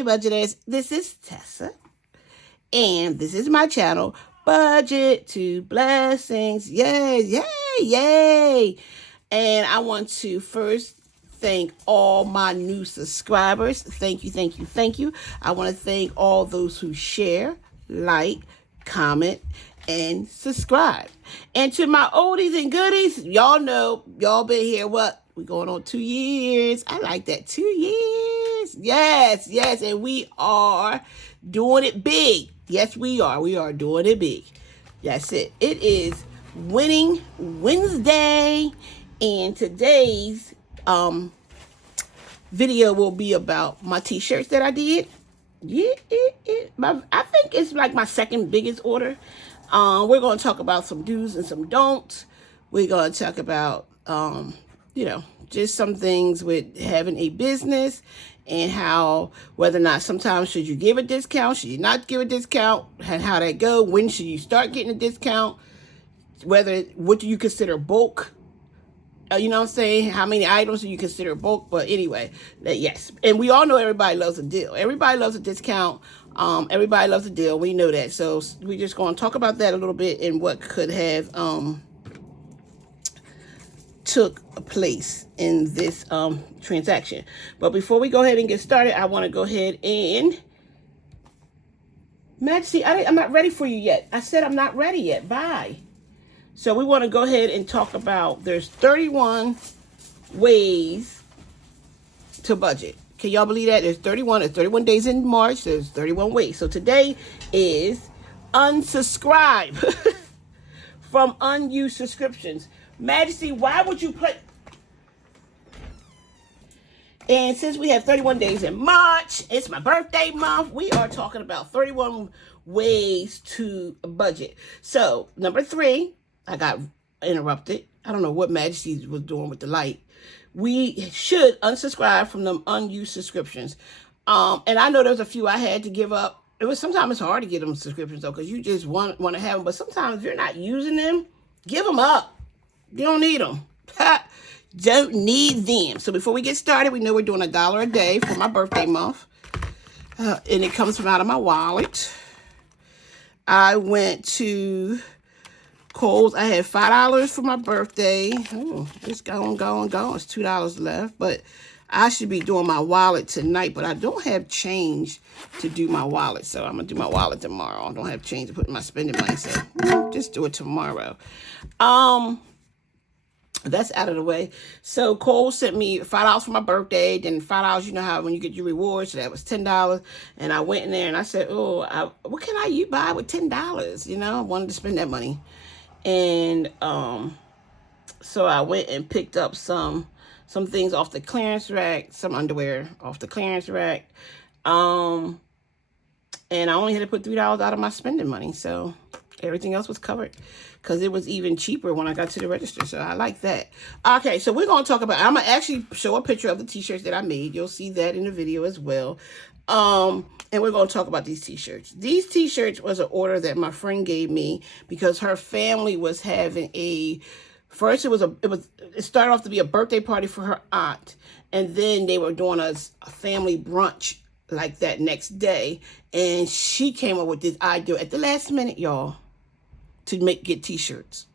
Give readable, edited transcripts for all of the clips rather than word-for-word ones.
Hey budgeters, this is Tessa, and this is my channel, Budget to Blessings. Yay, yay, yay! And I want to first thank all my new subscribers. Thank you, thank you, thank you. I want to thank all those who share, like, comment, and subscribe. And to my oldies and goodies, y'all know, y'all been here, what? We're going on 2 years. I like that, 2 years. Yes, yes, and we are doing it big. Yes, we are. We are doing it big. That's it. It is Winning Wednesday, and today's video will be about my t-shirts that I did. Yeah, I think it's like my second biggest order. We're going to talk about some do's and some don'ts. We're going to talk about, just some things with having a business and how, whether or not sometimes should you give a discount, should you not give a discount, and how that go, when should you start getting a discount, what do you consider bulk? You know what I'm saying? How many items do you consider bulk? But anyway, yes. And we all know everybody loves a deal. Everybody loves a discount. Everybody loves a deal. We know that. So we're just going to talk about that a little bit and what could have took place in this transaction. But before we go ahead and get started, I want to go ahead and... Majesty, I'm not ready for you yet. I said I'm not ready yet. Bye. So we want to go ahead and talk about, there's 31 ways to budget. Can y'all believe that? There's 31 days in March. There's 31 ways. So today is unsubscribe from unused subscriptions. Majesty, why would you put... And since we have 31 days in March, it's my birthday month, we are talking about 31 ways to budget. So number 3, I got interrupted. I don't know what Majesty was doing with the light. We should unsubscribe from them unused subscriptions. And I know there's a few I had to give up. Sometimes it's hard to get them subscriptions though, because you just want to have them. But sometimes if you're not using them, give them up. You don't need them. Don't need them. So before we get started, we know we're doing $1 a day for my birthday month. And it comes from out of my wallet. I went to Kohl's. I had $5 for my birthday. Oh, it's going. It's $2 left. But I should be doing my wallet tonight. But I don't have change to do my wallet. So I'm going to do my wallet tomorrow. I don't have change to put in my spending money. So just do it tomorrow. That's out of the way. So Kohl's sent me $5 for my birthday. Then $5, you know how when you get your rewards, so that was $10. And I went in there and I said, what can I buy with $10? You know, I wanted to spend that money. And so I went and picked up some things off the clearance rack, some underwear off the clearance rack. And I only had to put $3 out of my spending money. So everything else was covered because it was even cheaper when I got to the register. So I like that. Okay, so we're going to talk about... I'm going to actually show a picture of the t-shirts that I made. You'll see that in the video as well. And we're going to talk about these t-shirts. These t-shirts was an order that my friend gave me because her family was having first it started off to be a birthday party for her aunt. And then they were doing a family brunch like that next day. And she came up with this idea at the last minute, y'all, to get t-shirts.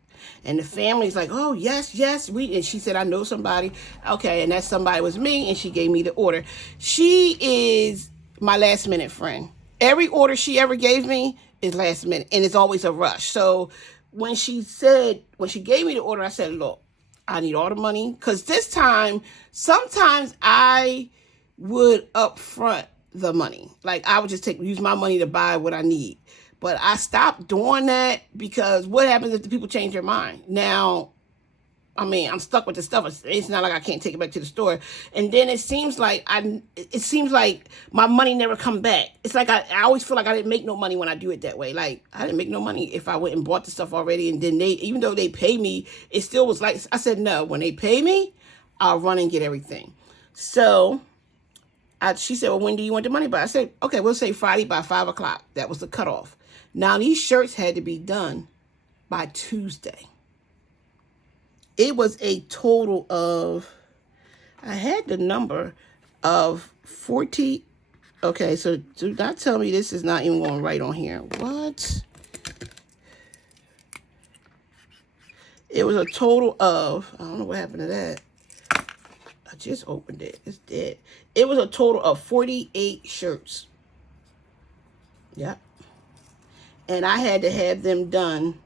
And the family's like, oh, yes. And she said, I know somebody. Okay, and that somebody was me, and she gave me the order. She is my last minute friend. Every order she ever gave me is last minute, and it's always a rush. So when she gave me the order, I said, look, I need all the money. Because this time, sometimes I would upfront the money. Like I would just use my money to buy what I need. But I stopped doing that because what happens if the people change their mind? Now, I mean, I'm stuck with the stuff. It's not like I can't take it back to the store. And then it seems like my money never come back. It's like I always feel like I didn't make no money when I do it that way. Like I didn't make no money if I went and bought the stuff already. And then even though they pay me, it still was like, I said, no, when they pay me, I'll run and get everything. So she said, well, when do you want the money by? I said, okay, we'll say Friday by 5 o'clock. That was the cutoff. Now, these shirts had to be done by Tuesday. It was a total of, I had the number of 40 Okay, so do not tell me this is not even going right on here. What? It was a total of, I don't know what happened to that. I just opened it. It's dead. It was a total of 48 shirts. Yep. And I had to have them done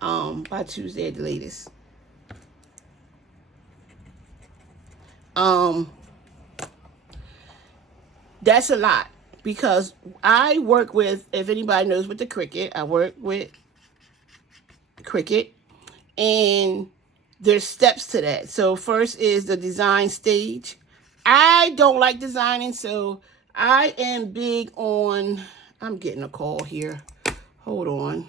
by Tuesday at the latest. That's a lot because I work with, if anybody knows with the Cricut, I work with Cricut, and there's steps to that. So first is the design stage. I don't like designing, so I am big on, I'm getting a call here. Hold on.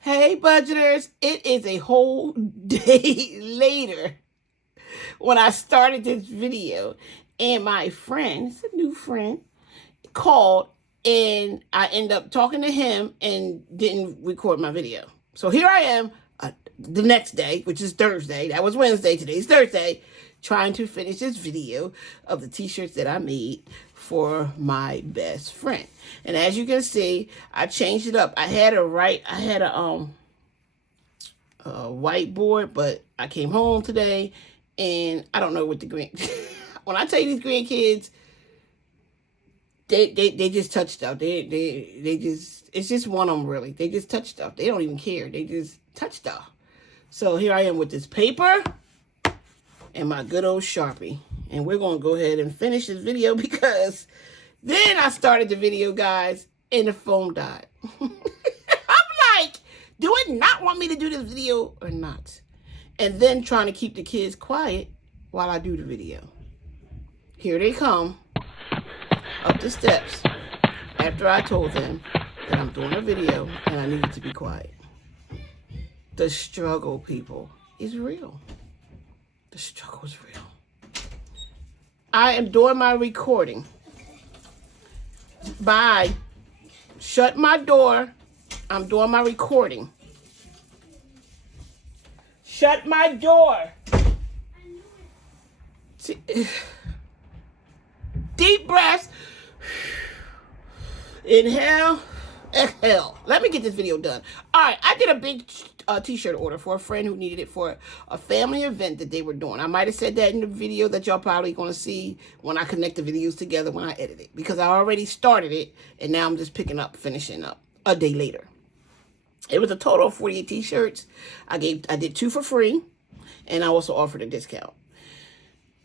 Hey, budgeters, it is a whole day later when I started this video, and my friend, it's a new friend, called, and I ended up talking to him and didn't record my video. So here I am the next day, which is Thursday. That was Wednesday. Today's Thursday, trying to finish this video of the t-shirts that I made for my best friend. And as you can see, I changed it up. I had a whiteboard, but I came home today and I don't know what the when I tell you these grandkids, they just touch stuff. They just, it's just one of them really. They just touch stuff. They don't even care. They just touch stuff. So here I am with this paper and my good old Sharpie. And we're going to go ahead and finish this video because then I started the video, guys, and the phone died. I'm like, do it not want me to do this video or not? And then trying to keep the kids quiet while I do the video. Here they come up the steps after I told them that I'm doing a video and I needed to be quiet. The struggle, people, is real. The struggle is real. I am doing my recording by shut my door. I'm doing my recording. Shut my door. Deep breaths. Inhale. Exhale. Let me get this video done. All right, I did a big t-shirt order for a friend who needed it for a family event that they were doing. I might have said that in the video that y'all probably going to see when I connect the videos together when I edit it, because I already started it and now I'm just finishing up a day later. It was a total of 48 t-shirts. I did 2 for free, and I also offered a discount.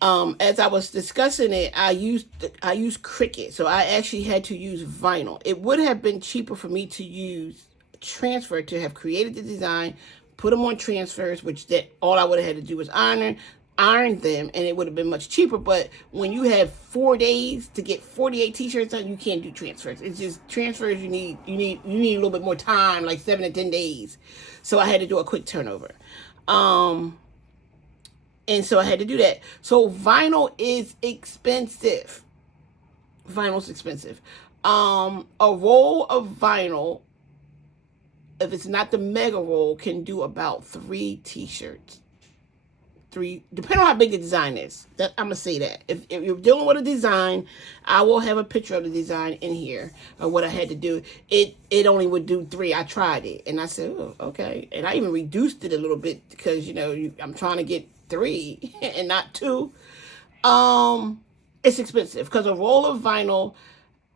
As I was discussing it, I used Cricut, so I actually had to use vinyl. It would have been cheaper for me to use transfer to have created the design, put them on transfers, which all I would have had to do was iron them, and it would have been much cheaper. But when you have 4 days to get 48 t-shirts done, you can't do transfers. It's just transfers. You need a little bit more time, like 7 to 10 days. So I had to do a quick turnover. And so I had to do that. So vinyl is expensive. Vinyl's expensive. A roll of vinyl, if it's not the mega roll, can do about 3 t-shirts. 3, depending on how big the design is. I'm going to say that. If you're dealing with a design, I will have a picture of the design in here of what I had to do. It only would do 3. I tried it. And I said, oh, okay. And I even reduced it a little bit because, I'm trying to get 3 and not 2. It's expensive because a roll of vinyl,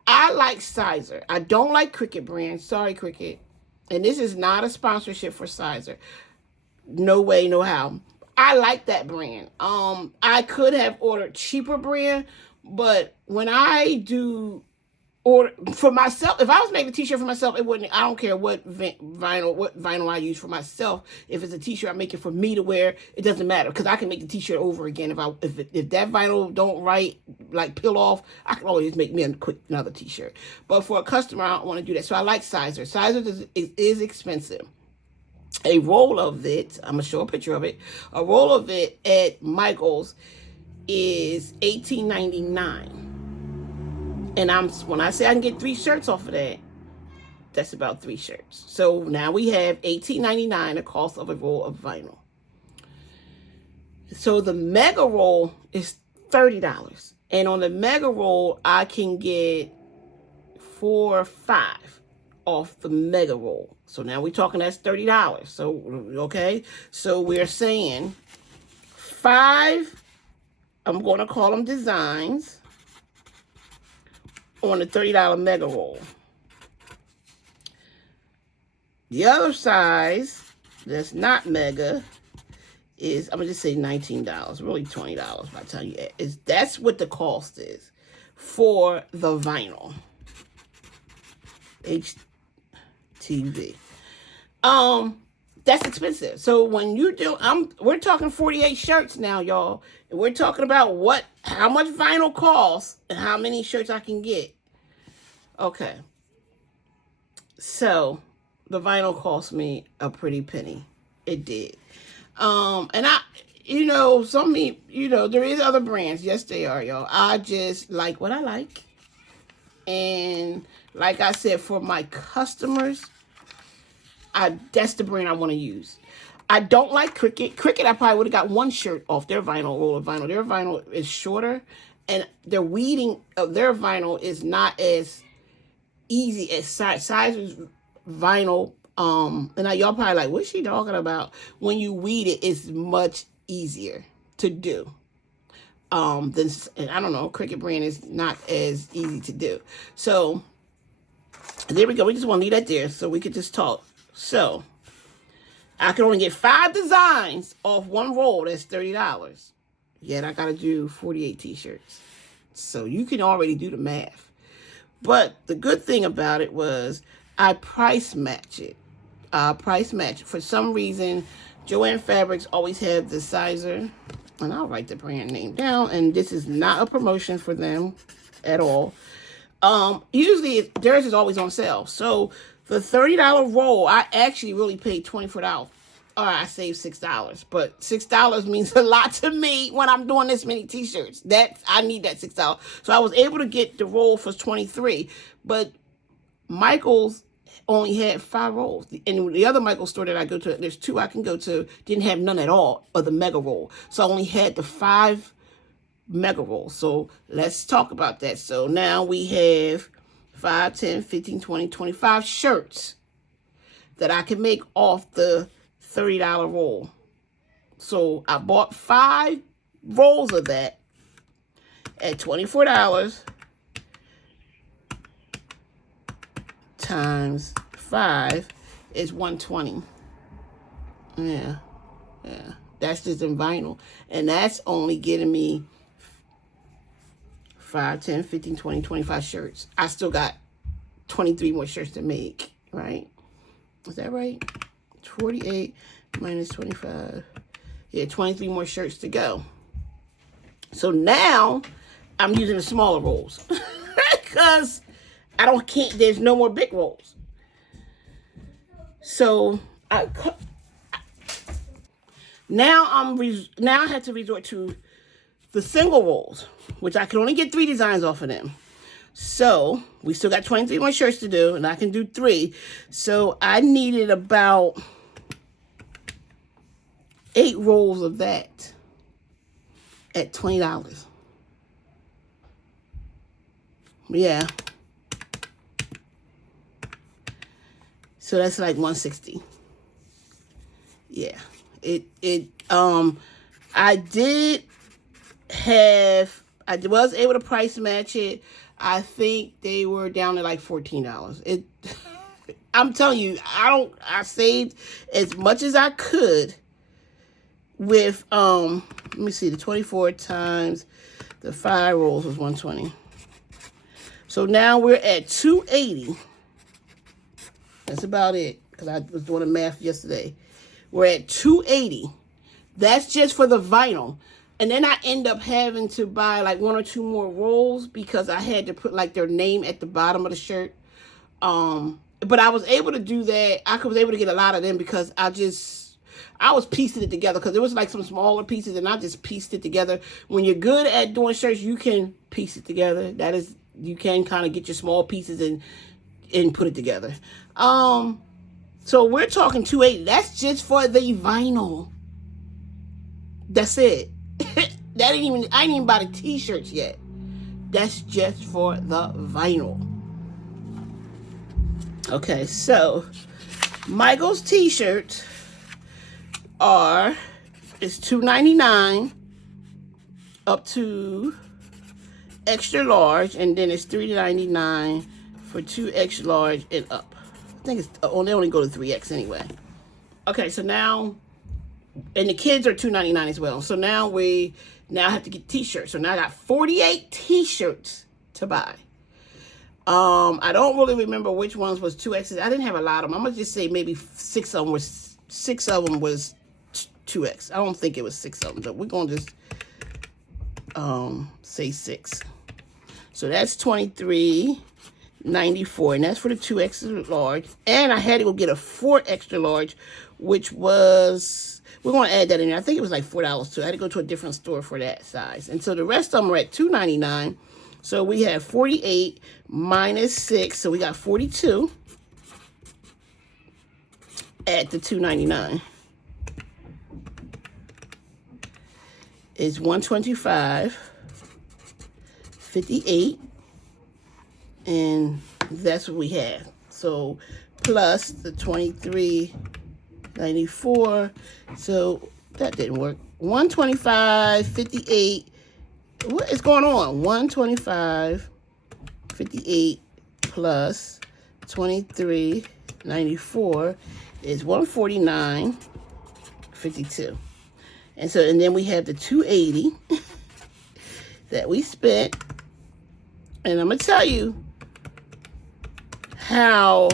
I like Sizer. I don't like Cricut brand. Sorry, Cricut. And this is not a sponsorship for Sizer. No way, no how. I like that brand. I could have ordered cheaper brand, but when I do order for myself, if I was making a t-shirt for myself, it wouldn't. I don't care what vinyl I use for myself. If it's a t-shirt I'm making for me to wear, it doesn't matter because I can make the t-shirt over again. If that vinyl don't peel off, I can always make me another t-shirt. But for a customer, I don't want to do that. So I like Sizer. Sizer is expensive. A roll of it, I'm going to show a picture of it. A roll of it at Michael's is $18.99. And when I say I can get 3 shirts off of that, that's about 3 shirts. So now we have $18.99, the cost of a roll of vinyl. So the mega roll is $30. And on the mega roll, I can get 4 or 5 off the mega roll. So now we're talking that's $30. So, okay. So we're saying 5, I'm going to call them designs, on the $30 mega roll. The other size that's not mega is, I'm gonna just say $19, really $20 by the time you add. That's what the cost is for the vinyl HTV. That's expensive. So when you do, we're talking 48 shirts now, y'all, and we're talking about how much vinyl costs and how many shirts I can get. Okay, so the vinyl cost me a pretty penny. It did. And there is other brands. Yes, they are, y'all. I just like what I like. And like I said, for my customers, that's the brand I want to use. I don't like Cricut. Cricut, I probably would have got 1 shirt off their roll of vinyl. Their vinyl is shorter, and their weeding of their vinyl is not as easy as Sizer's vinyl. And now y'all probably like, what's she talking about? When you weed it, it's much easier to do. And I don't know, Cricut brand is not as easy to do. So there we go. We just want to leave that there so we could just talk. So I can only get 5 designs off 1 roll. That's $30. Yet I got to do 48 t-shirts. So you can already do the math. But the good thing about it was I price match it. For some reason, Joann Fabrics always have the Sizer. And I'll write the brand name down. And this is not a promotion for them at all. Usually theirs is always on sale. So the $30 roll, I actually really paid $24. I saved $6. But $6 means a lot to me when I'm doing this many t-shirts. I need that $6. So I was able to get the roll for $23. But Michael's only had 5 rolls. And the other Michael's store that I go to, there's 2 I can go to, didn't have none at all of the mega roll. So I only had the 5 mega rolls. So let's talk about that. So now we have 5, 10, 15, 20, 25 shirts that I can make off the $30 roll. So I bought 5 rolls of that at $24 times 5 is $120. Yeah. That's just in vinyl. And that's only getting me 5, 10, 15, 20, 25 shirts. I still got 23 more shirts to make, right? Is that right? 48 minus 25. Yeah, 23 more shirts to go. So now I'm using the smaller rolls because there's no more big rolls. So now I had to resort to the single rolls, which I can only get 3 designs off of them. So we still got 23 more shirts to do, and I can do 3. So I needed about 8 rolls of that at $20. Yeah. So that's like $160. Yeah. I was able to price match it. I think they were down to like $14. I'm telling you, I saved as much as I could with, let me see, the 24 times the 5 rolls was $120. So now we're at $280. That's about it, because I was doing the math yesterday. We're at $280. That's just for the vinyl. And then I end up having to buy like 1 or 2 more rolls because I had to put like their name at the bottom of the shirt. But I was able to do that. I was able to get a lot of them because I was piecing it together because there was like some smaller pieces and I just pieced it together. When you're good at doing shirts, you can piece it together. You can kind of get your small pieces and put it together. So we're talking $280. That's just for the vinyl. That's it. I ain't even buy the t-shirts yet. That's just for the vinyl. Okay, so Michael's t-shirts is $2.99 up to extra large, and then it's $3.99 for 2 extra large and up. I think they only go to 3X anyway. Okay, so now, and the kids are $2.99 as well. So now we have to get t-shirts. So now I got 48 t-shirts to buy. I don't really remember which ones was 2X's. I didn't have a lot of them. I'm gonna just say maybe six of them was 2X. I don't think it was 6 of them, but we're gonna just say 6. So that's $23.94, and that's for the 2 extra large. And I had to go get a 4 extra large, which was, we're gonna add that in there. I think it was like $4 too. I had to go to a different store for that size. And so the rest of them are at $2.99. So we have 48 minus 6, so we got 42 at the $2.99. It's $125.58, and that's what we have. So plus the $23.94, so that didn't work. $125.58. What is going on? $125.58 plus $23.94 is $149.52. And so, and then we have the $280 that we spent. And I'm gonna tell you how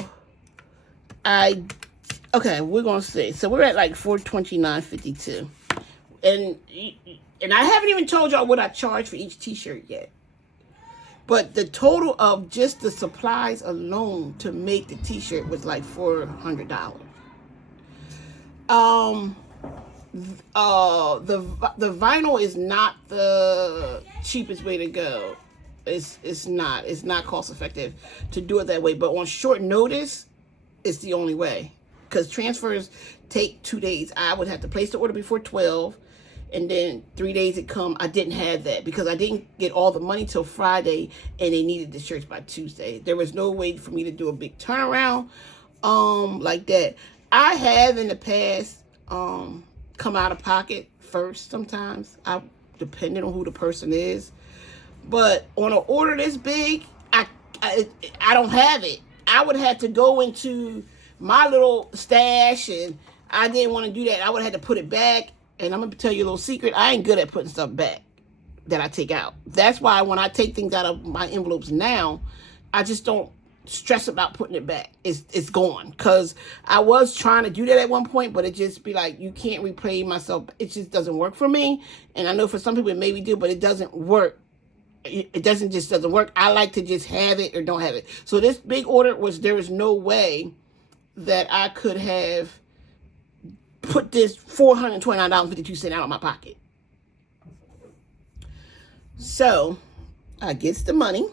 we're gonna see. So we're at like $429.52. And I haven't even told y'all what I charge for each t-shirt yet. But the total of just the supplies alone to make the t-shirt was like $400. The vinyl is not the cheapest way to go. It's not cost effective to do it that way. But on short notice, it's the only way. Because transfers take 2 days. I would have to place the order before 12. And then 3 days it come. I didn't have that because I didn't get all the money till Friday, and they needed the shirts by Tuesday. There was no way for me to do a big turnaround like that. I have in the past come out of pocket first sometimes. Depending on who the person is. But on an order this big, I don't have it. I would have to go into my little stash, and I didn't want to do that. I would have had to put it back. And I'm going to tell you a little secret. I ain't good at putting stuff back that I take out. That's why when I take things out of my envelopes now, I just don't stress about putting it back. It's gone. Because I was trying to do that at one point, but it just be like, you can't replay myself. It just doesn't work for me. And I know for some people it maybe do, but it doesn't work. It doesn't work. I like to just have it or don't have it. So this big order there was no way that I could have put this $429.52 out of my pocket. So I gets the money,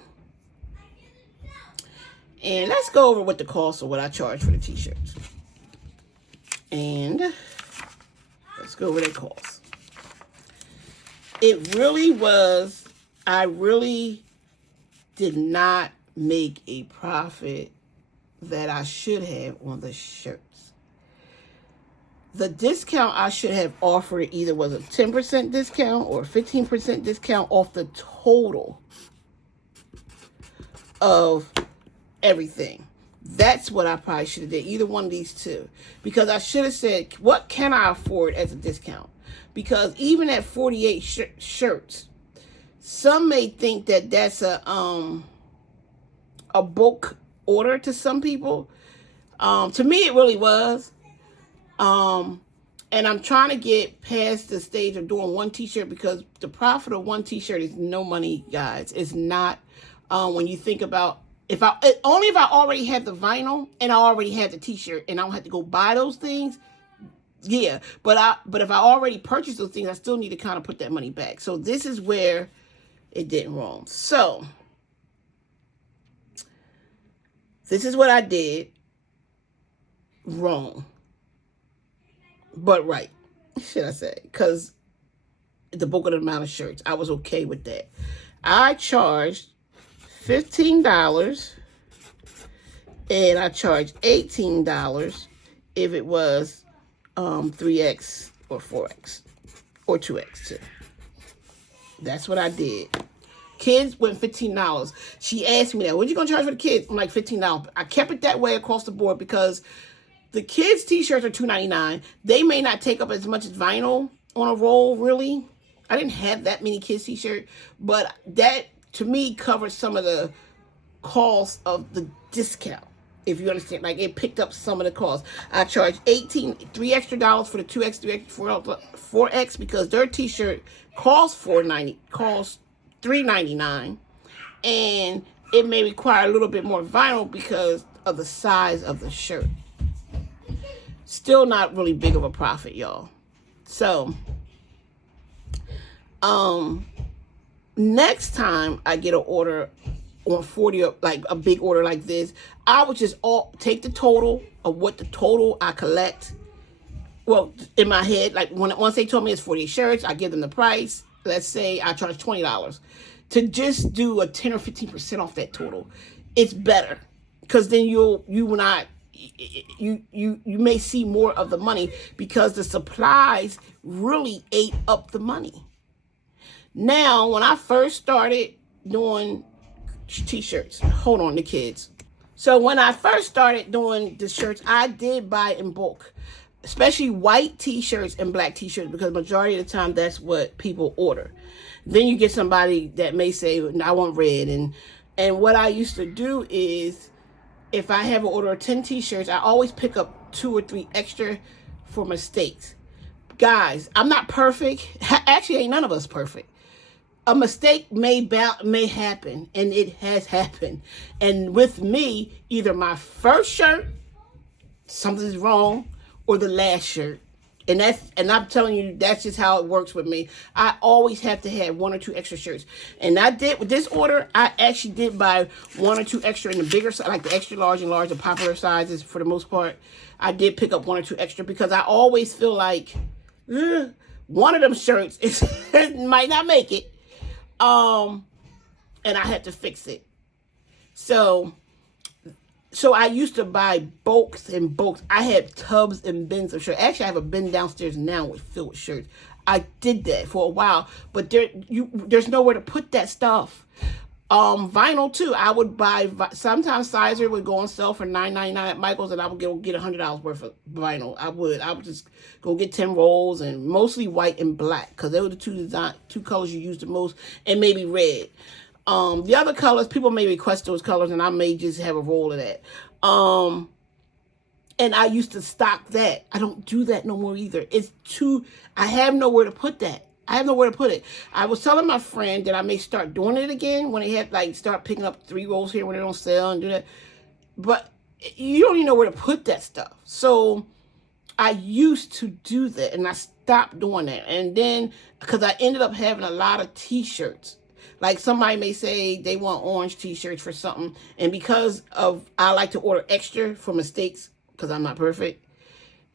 and let's go over what the cost of what I charge for the t-shirts. And let's go over their cost. It really was, I really did not make a profit that I should have on the shirts. The discount I should have offered either was a 10% discount or 15% discount off the total of everything. That's what I probably should have did, either one of these two. Because I should have said, what can I afford as a discount? Because even at 48 shirts, some may think that that's a bulk order to some people. To me, it really was. And I'm trying to get past the stage of doing one t-shirt, because the profit of one t-shirt is no money, guys. It's not, when you think about, only if I already have the vinyl and I already have the t-shirt and I don't have to go buy those things. Yeah. But if I already purchased those things, I still need to kind of put that money back. So this is where it didn't wrong. So this is what I did wrong. But right, should I say, because the bulk of the amount of shirts, I was okay with that. I charged $15 and I charged $18 if it was 3X or 4X or 2X too. That's what I did. Kids went $15. She asked me that, what are you going to charge for the kids? I'm like, $15. I kept it that way across the board because the kids' t-shirts are $2.99. They may not take up as much as vinyl on a roll, really. I didn't have that many kids' t-shirts, but that, to me, covered some of the cost of the discount. If you understand, like it picked up some of the costs. I charged $3 extra for the 2X, 4X because their t-shirt costs $3.99, and it may require a little bit more vinyl because of the size of the shirt. Still not really big of a profit, y'all. So, next time I get an order on 40, like a big order like this, I would just take the total of what the total I collect. Well, in my head, like once they told me it's 48 shirts, I give them the price. Let's say I charge $20 to just do a 10 or 15% off that total. It's better because then you may see more of the money because the supplies really ate up the money. Now, when I first started doing t-shirts, hold on, the kids. So when I first started doing the shirts, I did buy in bulk, especially white t-shirts and black t-shirts, because majority of the time that's what people order. Then you get somebody that may say, I want red. And what I used to do is, if I have an order of 10 t-shirts, I always pick up 2 or 3 extra for mistakes. Guys, I'm not perfect. Actually, ain't none of us perfect. A mistake may happen, and it has happened. And with me, either my first shirt, something's wrong, or the last shirt. And I'm telling you, that's just how it works with me. I always have to have 1 or 2 extra shirts. And I did, with this order, I actually did buy 1 or 2 extra in the bigger size, like the extra large and large, the popular sizes for the most part. I did pick up 1 or 2 extra because I always feel like one of them shirts might not make it. And I had to fix it. So I used to buy bulks and bulks. I had tubs and bins of shirts. Actually, I have a bin downstairs now filled with shirts. I did that for a while, but there's nowhere to put that stuff. Vinyl too. I would buy, sometimes Sizer would go on sale for $9.99 at Michael's, and I would get $100 worth of vinyl. I would just go get 10 rolls, and mostly white and black, because they were the two colors you used the most, and maybe red. The other colors, people may request those colors, and I may just have a roll of that. And I used to stock that. I don't do that no more either. I have nowhere to put that. I have nowhere to put it. I was telling my friend that I may start doing it again when they have, start picking up 3 rolls here when they're on sale and do that. But you don't even know where to put that stuff. So I used to do that, and I stopped doing that. And then, because I ended up having a lot of t-shirts. Like somebody may say they want orange t-shirts for something. And because I like to order extra for mistakes, because I'm not perfect.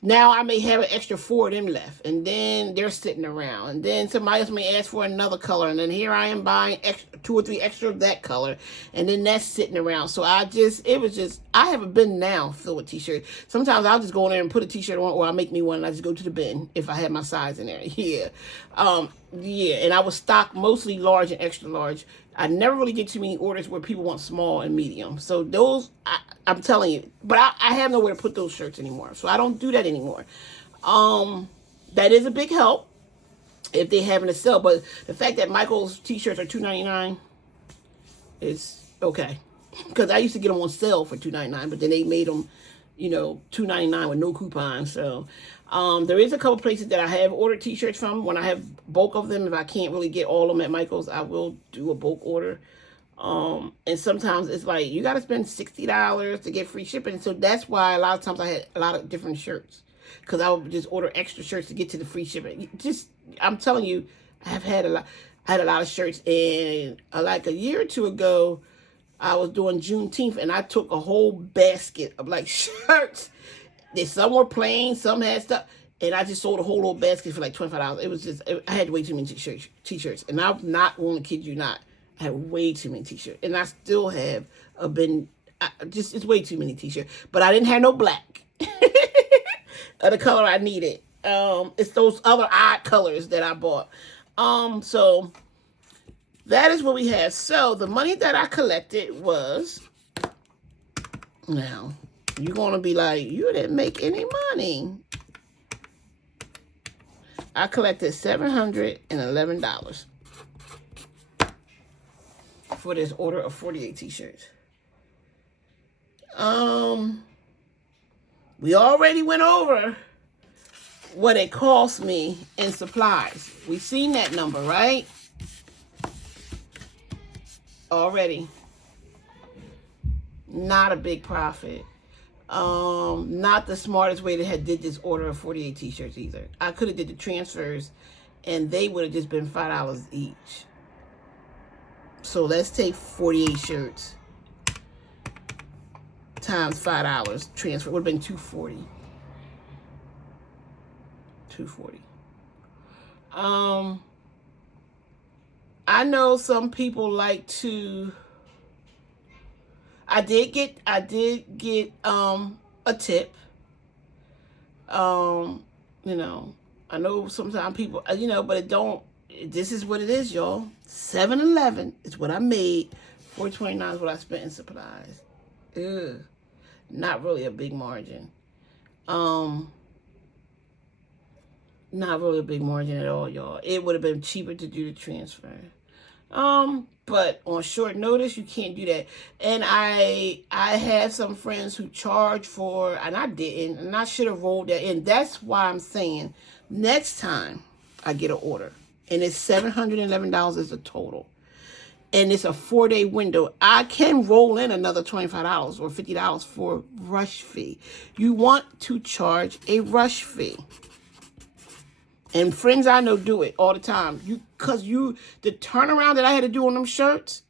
Now I may have an extra 4 of them left, and then they're sitting around, and then somebody else may ask for another color, and then here I am buying 2 or 3 extra of that color, and then that's sitting around. So I have a bin now filled with t-shirts. Sometimes I'll just go in there and put a t-shirt on, or I'll make me one, and I just go to the bin if I have my size in there. Yeah. And I would stock mostly large and extra large. I never really get too many orders where people want small and medium. So those, I'm telling you, but I have nowhere to put those shirts anymore. So I don't do that anymore. That is a big help if they having a sale. But the fact that Michael's t-shirts are $2.99 is okay. Because I used to get them on sale for $2.99, but then they made them, $2.99 with no coupons. So there is a couple places that I have ordered t-shirts from. When I have bulk of them, if I can't really get all of them at Michael's, I will do a bulk order. And sometimes it's like, you got to spend $60 to get free shipping. So that's why a lot of times I had a lot of different shirts, because I would just order extra shirts to get to the free shipping. I'm telling you, I had a lot of shirts. And like a year or 2 ago, I was doing Juneteenth, and I took a whole basket of shirts. Some were plain, some had stuff, and I just sold a whole little basket for $25. It was I had way too many t-shirts, and I'm not going to kid you not. I had way too many t-shirts, and I still have it's way too many t-shirts. But I didn't have no black of the color I needed. It's those other odd colors that I bought. So that is what we have. So the money that I collected was, now you're gonna be like, you didn't make any money. I collected $711 for this order of 48 t-shirts. We already went over what it cost me in supplies. We seen that number, right? Already. Not a big profit. Not the smartest way to have did this order of 48 t-shirts either. I could have did the transfers and they would have just been $5 each. So let's take 48 shirts times $5 transfer. It would have been $240. I know some people like to, I did get a tip. You know, I know sometimes people, but it don't, this is what it is, y'all. $7.11 is what I made. $4.29 is what I spent in supplies. Ugh. Not really a big margin. Not really a big margin at all, y'all. It would have been cheaper to do the transfer. But on short notice, you can't do that. And I have some friends who charge for, and I didn't, and I should have rolled that in. That's why I'm saying next time I get an order, and it's $711 is a total, and it's a 4-day window, I can roll in another $25 or $50 for rush fee. You want to charge a rush fee. And friends I know do it all the time. The turnaround that I had to do on them shirts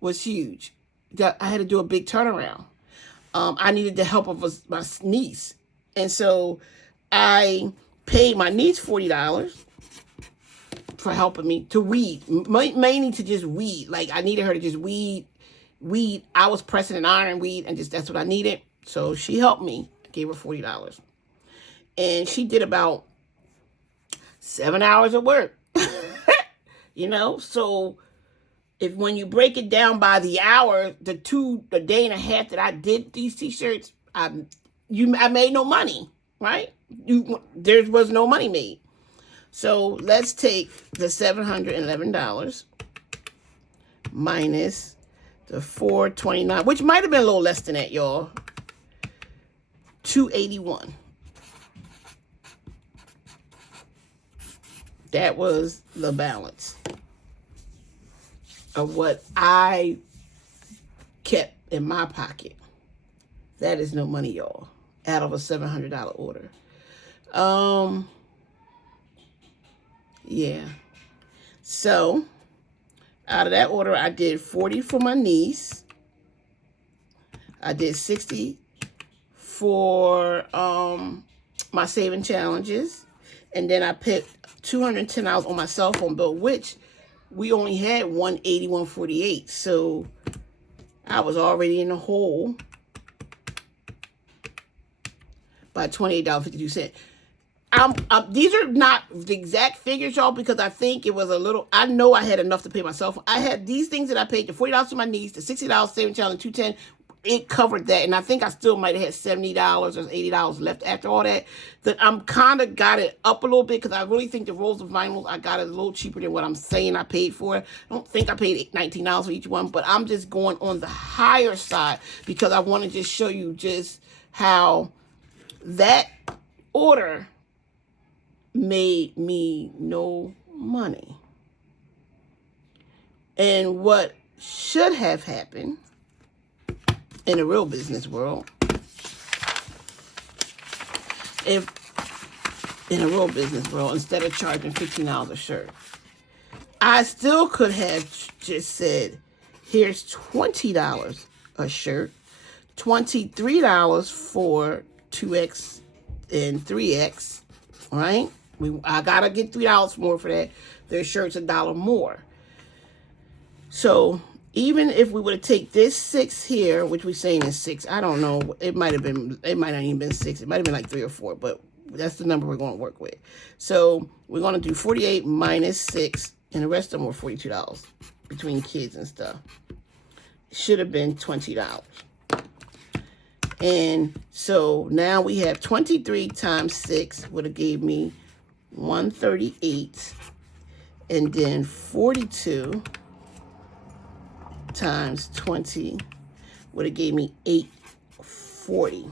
was huge. I had to do a big turnaround. I needed the help of my niece. And so I paid my niece $40 for helping me to weed. Mainly to just weed. Like, I needed her to just weed. I was pressing an iron weed, and just that's what I needed. So she helped me. I gave her $40. And she did about 7 hours of work. So when you break it down by the hour, the day and a half that I did these t-shirts, I made no money, right? There was no money made. So let's take the $711 minus the $429, which might have been a little less than that, y'all. $281. That was the balance of what I kept in my pocket. That is no money, y'all, out of a $700 order. Yeah. So, out of that order, I did 40 for my niece. I did 60 for my saving challenges. And then I picked $210 on my cell phone bill, which we only had $181.48. So I was already in the hole by $28.52. These are not the exact figures, y'all, because I think it was a little, I know I had enough to pay my cell phone. I had these things that I paid, the $40 to my niece, the $60 saving challenge, $210. It covered that, and I think I still might have had $70 or $80 left after all that. That I'm kind of got it up a little bit because I really think the rolls of vinyl, I got it a little cheaper than what I'm saying I paid for it. I don't think I paid $19 for each one, but I'm just going on the higher side because I want to just show you just how that order made me no money. And what should have happened in the real business world, instead of charging $15 a shirt, I still could have just said, here's $20 a shirt, $23 for 2X and 3X, right? I gotta get $3 more for that. Their shirt's $1 more. So even if we would have take this 6 here, which we're saying is 6, I don't know. It might not even been 6. It might have been like 3 or 4, but that's the number we're going to work with. So we're going to do 48 minus 6, and the rest of them were $42 between kids and stuff. Should have been $20. And so now we have 23 times 6 would have gave me 138, and then 42 times 20 would have gave me 840.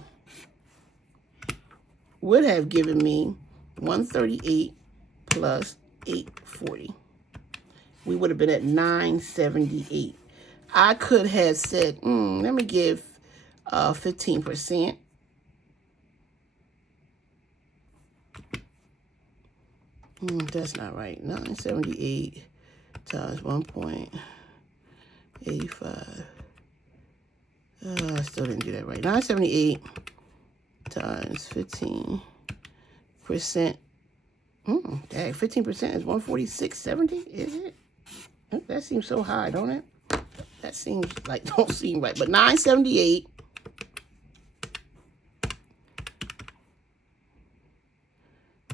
Would have given me 138 plus 840. We would have been at 978. I could have said, let me give 15%. That's not right. 978 times 1.85. I still didn't do that right. 978 times 15%. 15% is 146.70, is it? That seems so high, don't it? That seems like, don't seem right. But 978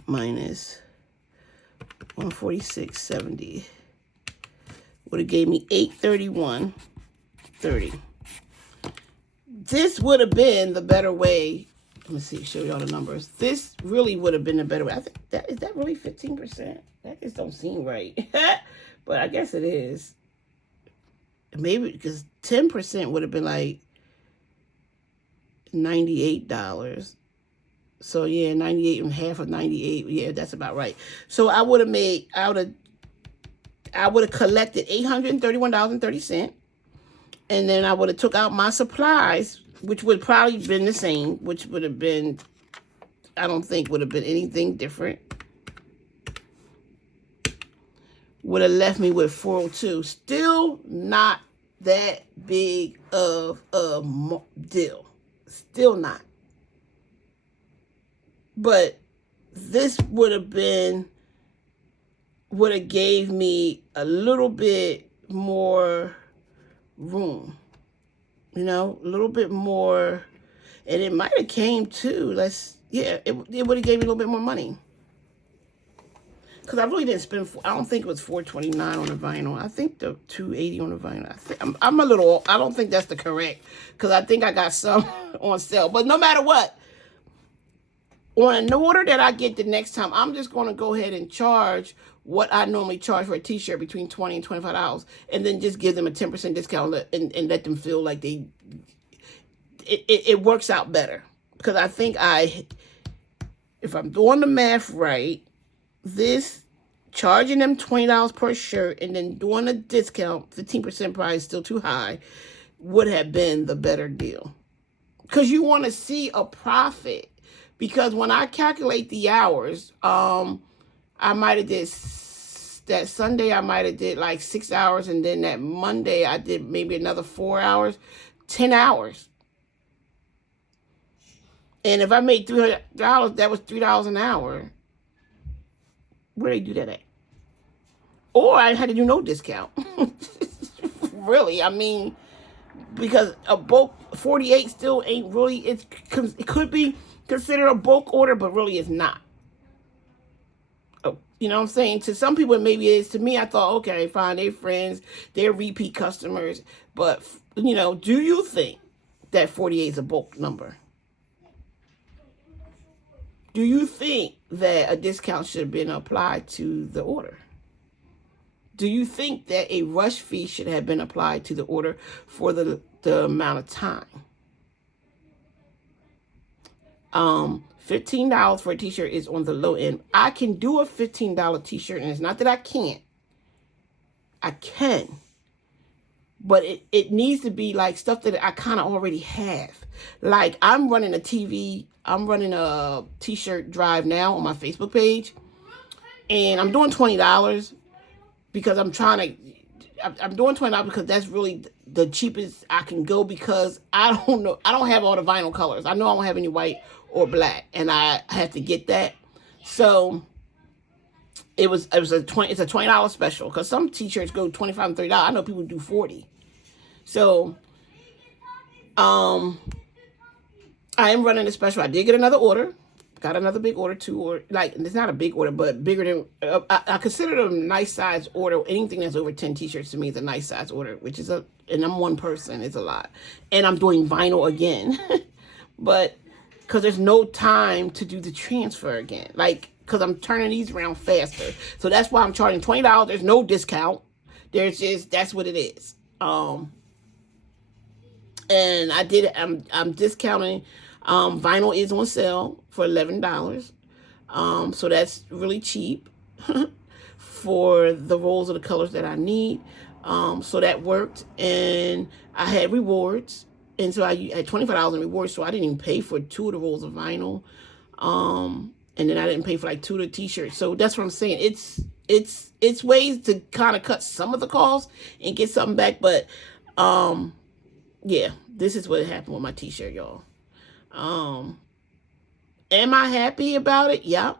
minus 146.70 would have gave me 831.30. This would have been the better way. Let me see, show y'all the numbers. This really would have been the better way. I think that, is that really 15%? That just don't seem right. But I guess it is. Maybe because 10% would have been like $98. So yeah, 98 and half of 98. Yeah, that's about right. So I would have collected $831.30. And then I would have took out my supplies, which would probably been the same, which would have been, I don't think would have been anything different. Would have left me with 402. Still not that big of a deal. Still not. But this would have gave me a little bit more room, a little bit more, and it might have came to, it would have gave me a little bit more money. Because I really didn't spend, I don't think it was $429 on the vinyl. I think the $280 on the vinyl. I'm a little, I don't think that's the correct, because I think I got some on sale. But no matter what, on an order that I get the next time, I'm just going to go ahead and charge what I normally charge for a t-shirt, between $20 and $25, and then just give them a 10% discount and let them feel like it works out better. Because I think if I'm doing the math right, this charging them $20 per shirt and then doing a discount, 15% price, still too high, would have been the better deal. Because you want to see a profit. Because when I calculate the hours, I might have did, that Sunday I might have did like 6 hours, and then that Monday I did maybe another 4 hours, 10 hours. And if I made $300, that was $3 an hour. Where do they do that at? Or I had to do no discount. Really, I mean, because a bulk 48 still ain't really, it could be considered a bulk order, but really it's not. Oh, you know what I'm saying? To some people, maybe it is. To me, I thought, okay, fine, they're friends, they're repeat customers. But, do you think that 48 is a bulk number? Do you think that a discount should have been applied to the order? Do you think that a rush fee should have been applied to the order for the amount of time? $15 for a t-shirt is on the low end. I can do a $15 t-shirt, and it's not that I can't. I can. But it needs to be like stuff that I kind of already have. Like I'm running a t-shirt drive now on my Facebook page. And I'm doing $20 because I'm doing $20 because that's really the cheapest I can go, because I don't have all the vinyl colors. I know I don't have any white or black, and I have to get that. So it's a $20 special, because some t-shirts go $25 and $30. I know people do $40. So I am running a special. I did get another order. Got another big order too, or like, it's not a big order, but bigger than, I consider them a nice size order. Anything that's over 10 t-shirts to me is a nice size order, which is and I'm one person, it's a lot. And I'm doing vinyl again, but because there's no time to do the transfer again, like, because I'm turning these around faster. So that's why I'm charging $20. There's no discount. There's just, that's what it is. And I'm discounting. Vinyl is on sale for $11. So that's really cheap for the rolls of the colors that I need. So that worked, and I had rewards, and so I had $25 in rewards, so I didn't even pay for 2 of the rolls of vinyl. And then I didn't pay for like 2 of the t-shirts. So that's what I'm saying. It's ways to kind of cut some of the costs and get something back, but yeah, this is what happened with my t-shirt, y'all. Am I happy about it? Yeah,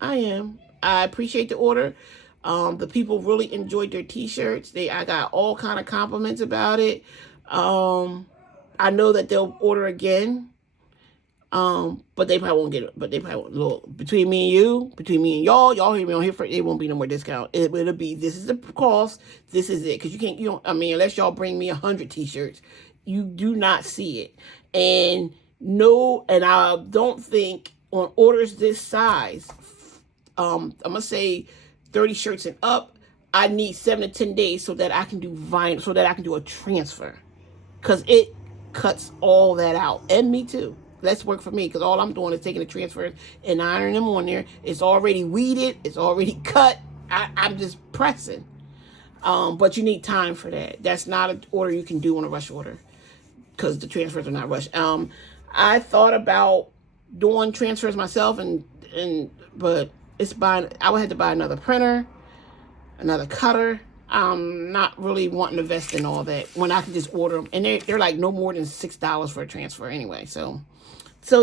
I am. I appreciate the order. The people really enjoyed their t-shirts. I got all kind of compliments about it. I know that they'll order again. But they probably won't get it. But they probably won't. Look, between me and y'all hear me on here for it won't be no more discount. It'll be, this is the cost. This is it. Because you don't, I mean, unless y'all bring me 100 t-shirts, you do not see it. And I don't think on orders this size, I'm going to say 30 shirts and up, I need 7 to 10 days so that I can do vinyl, so that I can do a transfer. Because it cuts all that out. And me too. That's work for me, because all I'm doing is taking the transfers and ironing them on there. It's already weeded. It's already cut. I'm just pressing. But you need time for that. That's not an order you can do on a rush order, because the transfers are not rushed. I thought about doing transfers myself, but I would have to buy another printer, another cutter. I'm not really wanting to invest in all that when I can just order them, and they're like no more than $6 for a transfer anyway. So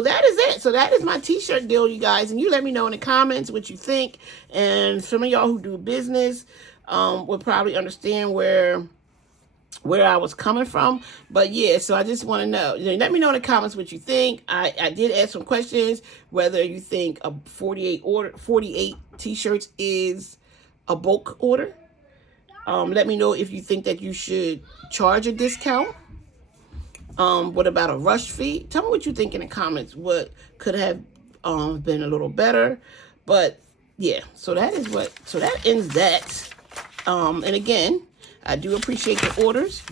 that is it. So that is my t-shirt deal, you guys. And you let me know in the comments what you think. And some of y'all who do business will probably understand where I was coming from. But yeah, so I just want to know. Let me know in the comments what you think. I did ask some questions, whether you think a 48 t-shirts is a bulk order. Let me know if you think that you should charge a discount. What about a rush fee? Tell me what you think in the comments. What could have been a little better? But yeah, so that ends that. And again, I do appreciate the orders.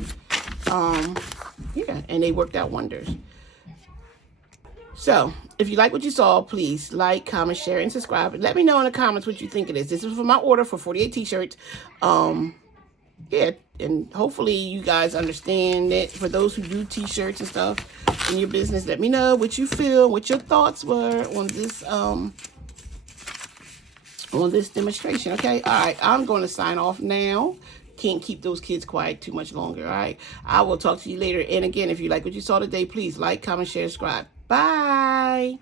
Yeah, and they worked out wonders. So if you like what you saw, please like, comment, share, and subscribe. Let me know in the comments what you think it is. This is for my order for 48 t-shirts. Yeah, and hopefully you guys understand that. For those who do t-shirts and stuff in your business, let me know what you feel, what your thoughts were on this demonstration. Okay, all right, I'm going to sign off now. Can't keep those kids quiet too much longer. All right, I will talk to you later. And again, if you like what you saw today, please like, comment, share, subscribe. Bye.